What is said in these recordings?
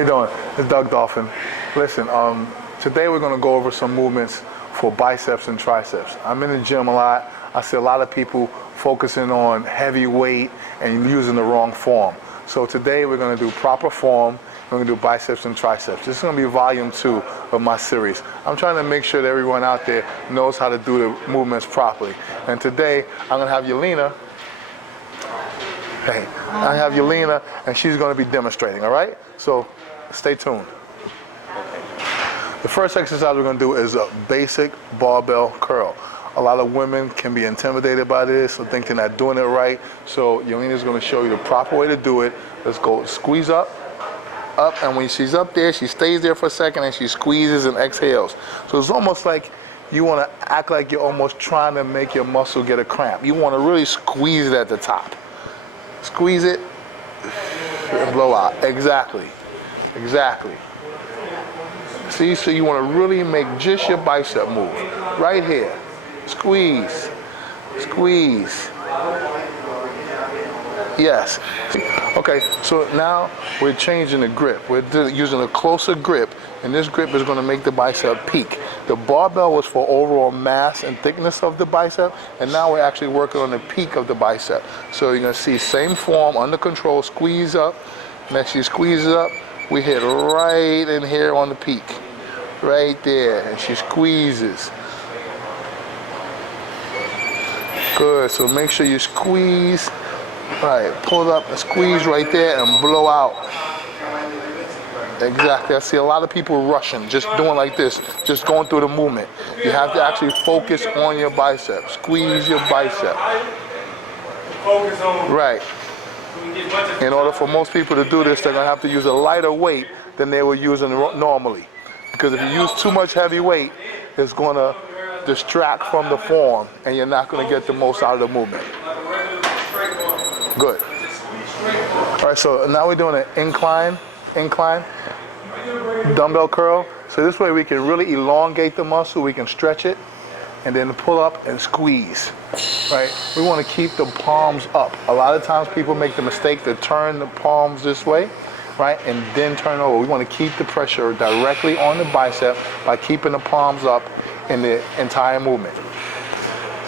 you doing? It's Doug Dolphin. Listen, today we're going to go over some movements for biceps and triceps. I'm in the gym a lot. I see a lot of people focusing on heavy weight and using the wrong form. So today we're going to do proper form. We're going to do biceps and triceps. This is going to be volume 2 of my series. I'm trying to make sure that everyone out there knows how to do the movements properly. And today I'm going to have Yelena. Hey, I have Yelena, and she's going to be demonstrating, all right? So stay tuned. The first exercise we're going to do is a basic barbell curl. A lot of women can be intimidated by this or think they're not doing it right. So Yelena's going to show you the proper way to do it. Let's go squeeze up, and when she's up there, she stays there for a second and she squeezes and exhales. So it's almost like you want to act like you're almost trying to make your muscle get a cramp. You want to really squeeze it at the top. Squeeze it and blow out. Exactly. Exactly. See, so you want to really make just your bicep move. Right here. Squeeze. Squeeze. Yes. Okay, so now we're changing the grip. We're using a closer grip, and this grip is going to make the bicep peak. The barbell was for overall mass and thickness of the bicep, and now we're actually working on the peak of the bicep. So you're going to see same form, under control, squeeze up, and as she squeezes up, we hit right in here on the peak. Right there, and she squeezes. Good, so make sure you squeeze. Right, pull up and squeeze right there and blow out. Exactly, I see a lot of people rushing, just doing like this, just going through the movement. You have to actually focus on your bicep. Squeeze your bicep. Right. In order for most people to do this, they're going to have to use a lighter weight than they were using normally. Because if you use too much heavy weight, it's going to distract from the form, and you're not going to get the most out of the movement. Good. All right, so now we're doing an incline dumbbell curl. So this way we can really elongate the muscle, we can stretch it, and then pull up and squeeze. Right? We want to keep the palms up. A lot of times people make the mistake to turn the palms this way, right, and then turn over. We want to keep the pressure directly on the bicep by keeping the palms up in the entire movement.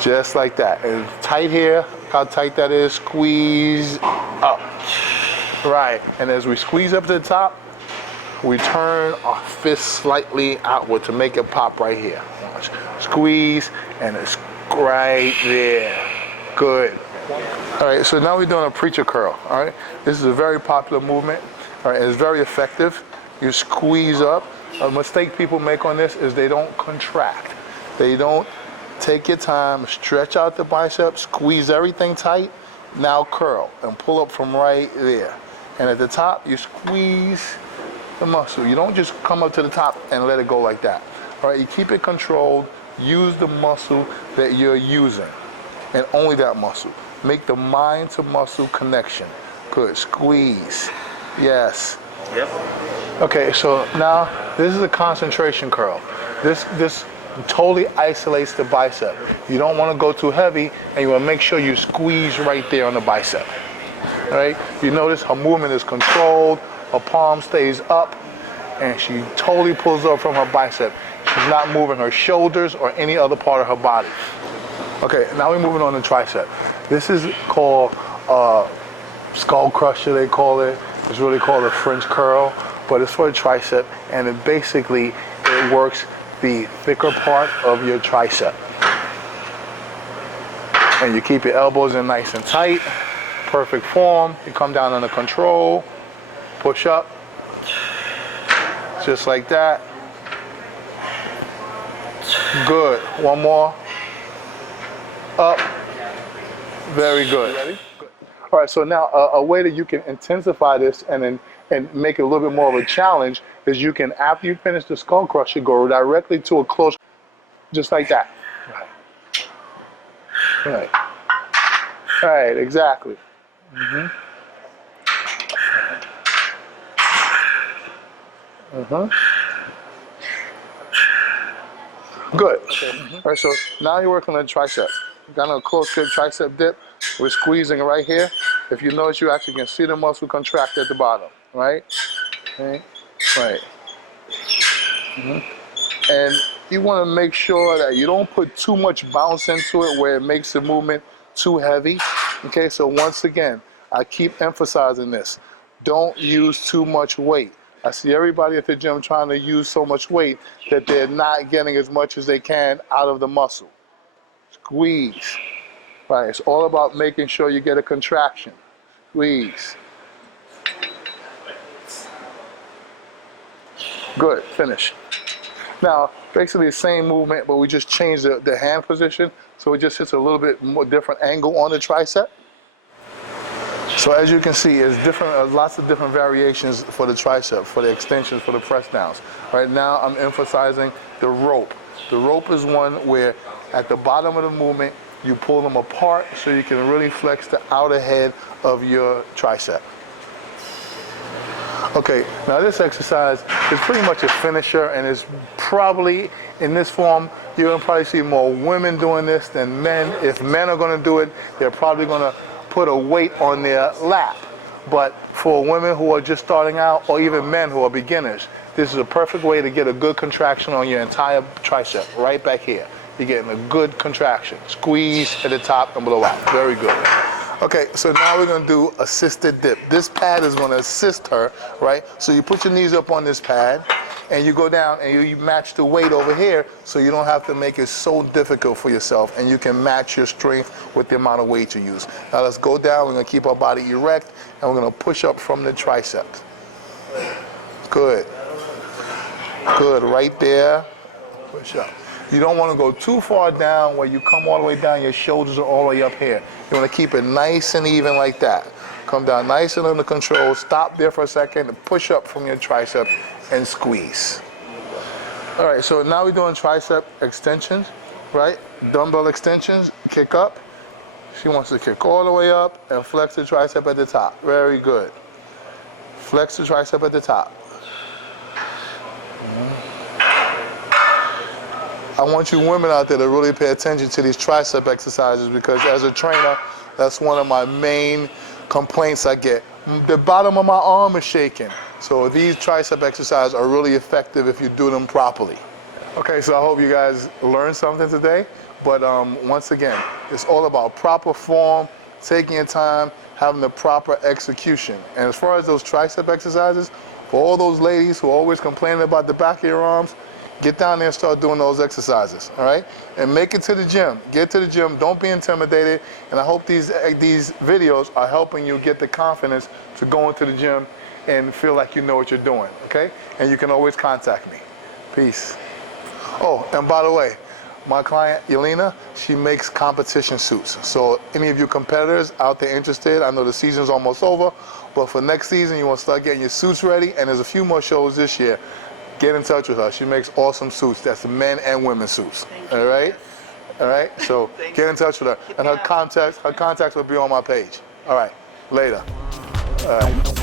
Just like that. And tight here, how tight that is, squeeze up. Right, and as we squeeze up to the top, we turn our fist slightly outward to make it pop right here. Squeeze, and it's right there. Good. All right, so now we're doing a preacher curl, all right? This is a very popular movement, all right? It's very effective. You squeeze up. A mistake people make on this is they don't contract. They don't take your time, stretch out the bicep, squeeze everything tight, now curl and pull up from right there. And at the top, you squeeze the muscle. You don't just come up to the top and let it go like that. All right, you keep it controlled, use the muscle that you're using, and only that muscle. Make the mind to muscle connection. Good, squeeze, yes. Yep. Okay, so now this is a concentration curl. This totally isolates the bicep. You don't want to go too heavy, and you want to make sure you squeeze right there on the bicep. All right? You notice her movement is controlled, her palm stays up, and she totally pulls up from her bicep. She's not moving her shoulders or any other part of her body. Okay, now we're moving on to tricep. This is called skull crusher, they call it. It's really called a French curl, but it's for the tricep, and it basically works the thicker part of your tricep. And you keep your elbows in nice and tight, perfect form. You come down under control, push up, just like that. Good. One more. Up. Very good. Ready? All right, so now a way that you can intensify this and make it a little bit more of a challenge is you can, after you finish the skull crusher, go directly to a close, just like that. Right. Right, exactly. Mm-hmm. Mm-hmm. Good. Mm-hmm. All right, so now you're working on the tricep. Got a close grip tricep dip. We're squeezing right here. If you notice, you actually can see the muscle contract at the bottom, right? Okay. Right. And you want to make sure that you don't put too much bounce into it where it makes the movement too heavy. Okay, so once again, I keep emphasizing this. Don't use too much weight. I see everybody at the gym trying to use so much weight that they're not getting as much as they can out of the muscle. Squeeze. Right, it's all about making sure you get a contraction. Squeeze. Good, finish. Now, basically the same movement, but we just changed the hand position, so it just hits a little bit more different angle on the tricep. So as you can see, there's different, lots of different variations for the tricep, for the extensions, for the press downs. Right now, I'm emphasizing the rope. The rope is one where at the bottom of the movement, you pull them apart so you can really flex the outer head of your tricep. Okay, now this exercise is pretty much a finisher, and it's probably, in this form, you're gonna probably see more women doing this than men. If men are gonna do it, they're probably gonna put a weight on their lap. But for women who are just starting out, or even men who are beginners, this is a perfect way to get a good contraction on your entire tricep, right back here. You're getting a good contraction. Squeeze at the top and blow out. Very good. Okay, so now we're gonna do assisted dip. This pad is gonna assist her, right? So you put your knees up on this pad, and you go down and you match the weight over here, so you don't have to make it so difficult for yourself, and you can match your strength with the amount of weight you use. Now let's go down. We're gonna keep our body erect, and we're gonna push up from the triceps. Good. Good, right there. Push up. You don't want to go too far down where you come all the way down, your shoulders are all the way up here. You want to keep it nice and even like that. Come down nice and under control. Stop there for a second and push up from your tricep and squeeze. All right, so now we're doing tricep extensions, right? Dumbbell extensions, kick up. She wants to kick all the way up and flex the tricep at the top. Very good. Flex the tricep at the top. I want you women out there to really pay attention to these tricep exercises, because as a trainer, that's one of my main complaints I get. The bottom of my arm is shaking. So these tricep exercises are really effective if you do them properly. Okay, so I hope you guys learned something today. But once again, it's all about proper form, taking your time, having the proper execution. And as far as those tricep exercises, for all those ladies who are always complaining about the back of your arms, get down there and start doing those exercises, all right? And make it to the gym. Get to the gym. Don't be intimidated. And I hope these videos are helping you get the confidence to go into the gym and feel like you know what you're doing, okay? And you can always contact me. Peace. Oh, and by the way, my client, Yelena, she makes competition suits. So any of you competitors out there interested, I know the season's almost over, but for next season, you want to start getting your suits ready, and there's a few more shows this year. Get in touch with her. She makes awesome suits. That's men and women suits. All right? All right? So get in touch with her. And her contacts will be on my page. All right. Later. All right.